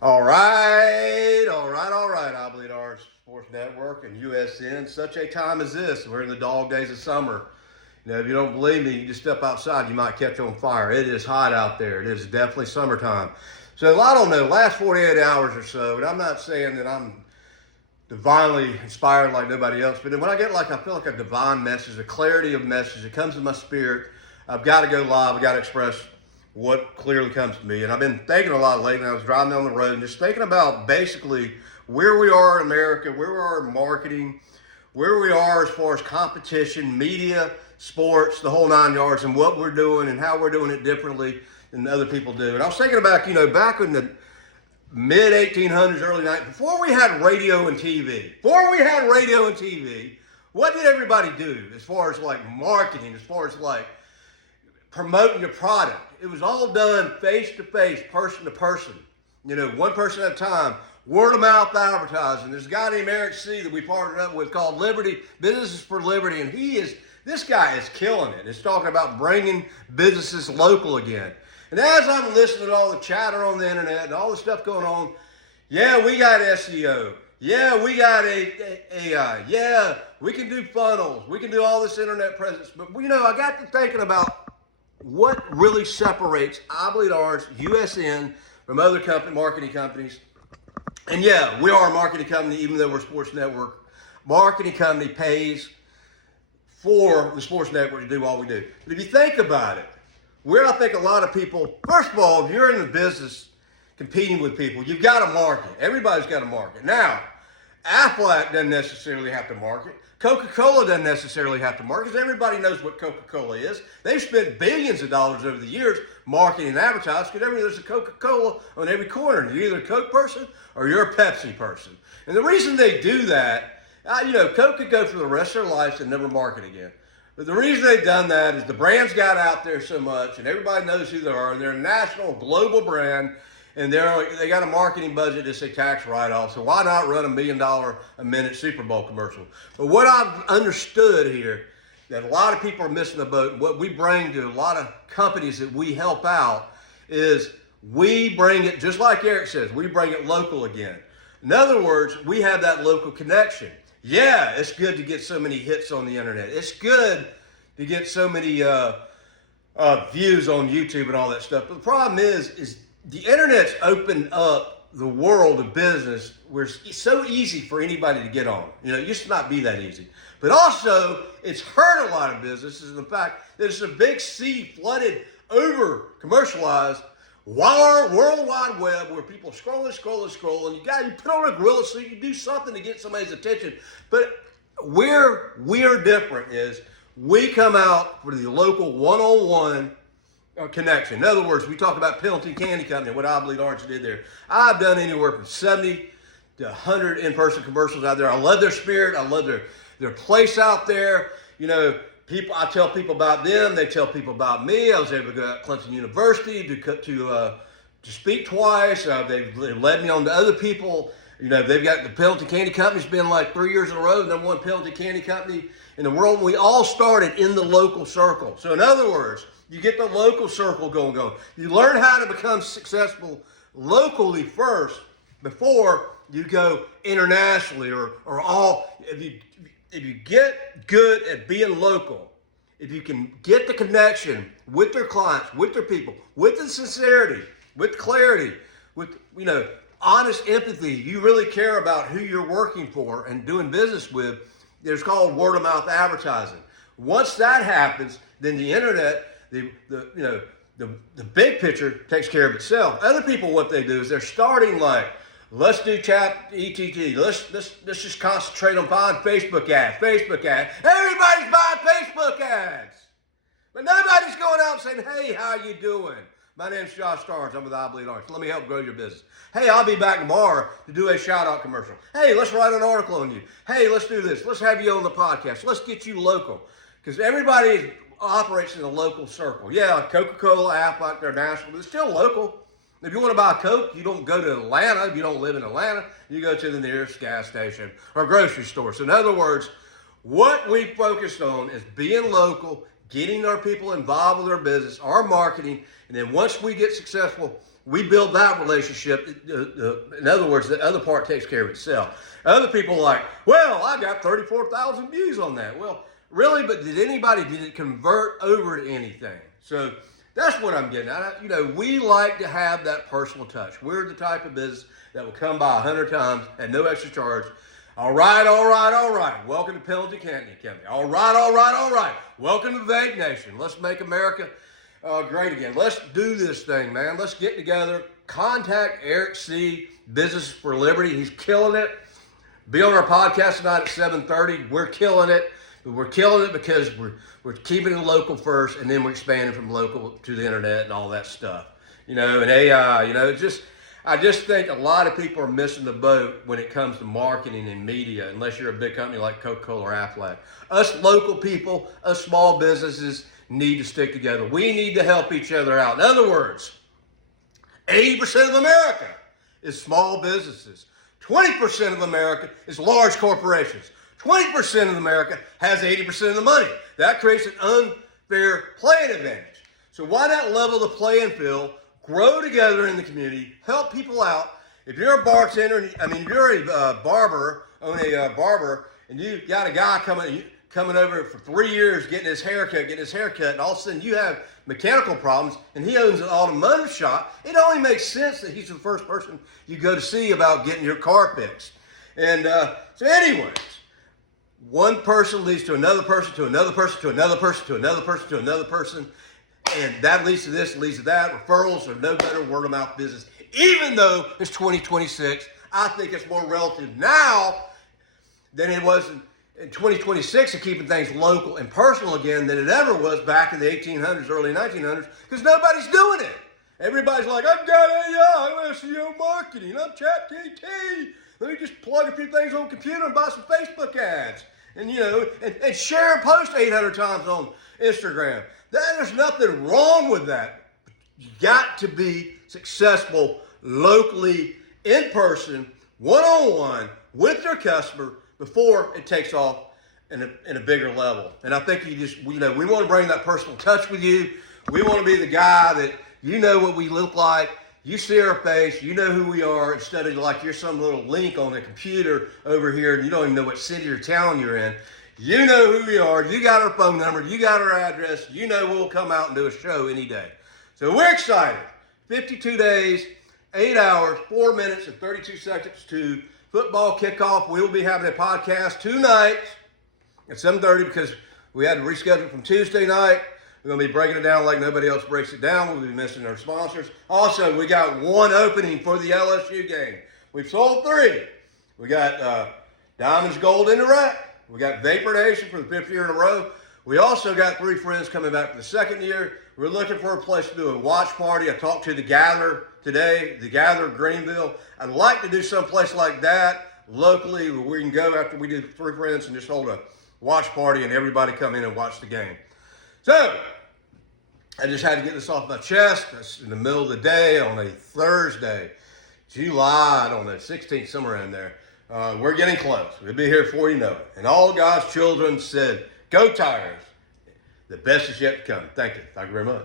All right. I believe our Sports Network and USN. Such a time as this. We're in the dog days of summer. If you don't believe me, you just step outside. You might catch on fire. It is hot out there. It is definitely summertime. So I don't know. Last 48 hours or so, and I'm not saying that I'm divinely inspired like nobody else, but when I get I feel like a divine message, a clarity of message that comes to my spirit, I've got to go live. I've got to express what clearly comes to me. And I've been thinking a lot lately. I was driving down the road and just thinking about basically where we are in America, where we are in marketing, where we are as far as competition, media, sports, the whole nine yards, and what we're doing and how we're doing it differently than other people do. And I was thinking about, back in the mid 1800s, early 90s, before we had radio and TV, what did everybody do as far as like marketing, as far as like promoting your product? It was all done face to face, person to person, one person at a time, word of mouth advertising. There's a guy named Eric C. that we partnered up with called Liberty, Businesses for Liberty, and this guy is killing it. It's talking about bringing businesses local again. And as I'm listening to all the chatter on the internet and all the stuff going on, yeah, we got SEO. Yeah, we got AI. Yeah, we can do funnels. We can do all this internet presence. But, I got to thinking about what really separates Obsolete Arts, USN, from other marketing companies. And yeah, we are a marketing company, even though we're a sports network. Marketing company pays for the sports network to do all we do. But if you think about it, where I think a lot of people, first of all, if you're in the business competing with people, you've got to market. Everybody's got to market. Now, Aflac doesn't necessarily have to market. Coca-Cola doesn't necessarily have to market because everybody knows what Coca-Cola is. They've spent billions of dollars over the years marketing and advertising because there's a Coca-Cola on every corner. You're either a Coke person or you're a Pepsi person. And the reason they do that, Coke could go for the rest of their lives and never market again. But the reason they've done that is the brand's got out there so much and everybody knows who they are. And they're a national, global brand. And they got a marketing budget that's a tax write-off, so why not run $1 million a minute Super Bowl commercial? But what I've understood here, that a lot of people are missing the boat, and what we bring to a lot of companies that we help out is we bring it, just like Eric says, we bring it local again. In other words, we have that local connection. Yeah, it's good to get so many hits on the internet. It's good to get so many views on YouTube and all that stuff. But the problem is the internet's opened up the world of business where it's so easy for anybody to get on. It used to not be that easy. But also, it's hurt a lot of businesses in the fact that it's a big sea flooded, over commercialized World Wide Web where people scrolling, and you put on a gorilla suit, you do something to get somebody's attention. But where we're different is we come out for the local one-on-one connection. In other words, we talk about Pendleton Candy Company, what Obsolete Arts did there. I've done anywhere from 70 to 100 in-person commercials out there. I love their spirit. I love their place out there. I tell people about them. They tell people about me. I was able to go out to Clemson University to speak twice. They led me on to other people. They've got the Pendleton Candy Company's been like 3 years in a row, number one Pendleton Candy Company in the world. We all started in the local circle. So in other words, you get the local circle going. You learn how to become successful locally first before you go internationally if you get good at being local, if you can get the connection with their clients, with their people, with the sincerity, with clarity, with honest empathy, you really care about who you're working for and doing business with, it's called word of mouth advertising. Once that happens, then the internet, the big picture takes care of itself. Other people, what they do is they're starting let's do chat ETT. Let's just concentrate on buying Facebook ads. Everybody's buying Facebook ads. But nobody's going out and saying, hey, how you doing? My name's Josh Starnes. I'm with Obsolete Arts. Let me help grow your business. Hey, I'll be back tomorrow to do a shout-out commercial. Hey, let's write an article on you. Hey, let's do this. Let's have you on the podcast. Let's get you local. Because everybody operates in a local circle. Yeah, Coca-Cola, Aflac, they're national, but it's still local. If you want to buy a Coke, you don't go to Atlanta. If you don't live in Atlanta, you go to the nearest gas station or grocery store. So in other words, what we focused on is being local, getting our people involved with our business, our marketing, and then once we get successful, we build that relationship. In other words, the other part takes care of itself. Other people are like, well, I got 34,000 views on that. Well, really, but did it convert over to anything? So that's what I'm getting at. You know, we like to have that personal touch. We're the type of business that will come by 100 times at no extra charge. All right, all right, all right. Welcome to Pendleton County. All right, all right, all right. Welcome to Vape Nation. Let's make America great again. Let's do this thing, man. Let's get together. Contact Eric C., Business for Liberty. He's killing it. Be on our podcast tonight at 7:30. We're killing it. We're killing it because we're keeping it local first, and then we're expanding from local to the internet and all that stuff. You know, and AI, you know, I just think a lot of people are missing the boat when it comes to marketing and media, unless you're a big company like Coca-Cola or Aflac. Us local people, us small businesses need to stick together. We need to help each other out. In other words, 80% of America is small businesses. 20% of America is large corporations. 20% of America has 80% of the money. That creates an unfair playing advantage. So why not level the playing field, grow together in the community, help people out? If you're a bartender, if you're a barber, own a barber, and you got a guy coming over for 3 years getting his hair cut, and all of a sudden you have mechanical problems, and he owns an automotive shop, it only makes sense that he's the first person you go to see about getting your car fixed. And so anyways, one person leads to another person, to another person, to another person, to another person, to another person, and that leads to this, leads to that. Referrals are no better word of mouth business. Even though it's 2026, I think it's more relative now than it was in 2026 of keeping things local and personal again than it ever was back in the 1800s, early 1900s, because nobody's doing it. Everybody's like, I've got AI, I'm SEO marketing, I'm ChatGPT. Let me just plug a few things on the computer and buy some Facebook ads. And, you know, and share and post 800 times on Instagram. There's nothing wrong with that. You got to be successful locally, in person, one-on-one with your customer before it takes off in a bigger level. And I think we want to bring that personal touch with you. We want to be the guy that you know what we look like. You see our face, you know who we are, instead of like you're some little link on a computer over here and you don't even know what city or town you're in. You know who we are, you got our phone number, you got our address, you know we'll come out and do a show any day. So we're excited. 52 days, 8 hours, 4 minutes and 32 seconds to football kickoff. We will be having a podcast tonight at 7:30 because we had to reschedule from Tuesday night. We're going to be breaking it down like nobody else breaks it down. We'll be missing our sponsors. Also, we got one opening for the LSU game. We've sold 3. We got Diamonds Gold in the Rack. We got Vapor Nation for the 5th year in a row. We also got 3 friends coming back for the 2nd year. We're looking for a place to do a watch party. I talked to the Gather today, the Gather Greenville. I'd like to do some place like that locally where we can go after we do 3 friends and just hold a watch party and everybody come in and watch the game. So, I just had to get this off my chest. That's in the middle of the day on a Thursday, July, I don't know, 16th, somewhere in there. We're getting close. We'll be here before you know it. And all God's children said, go Tigers. The best is yet to come. Thank you. Thank you very much.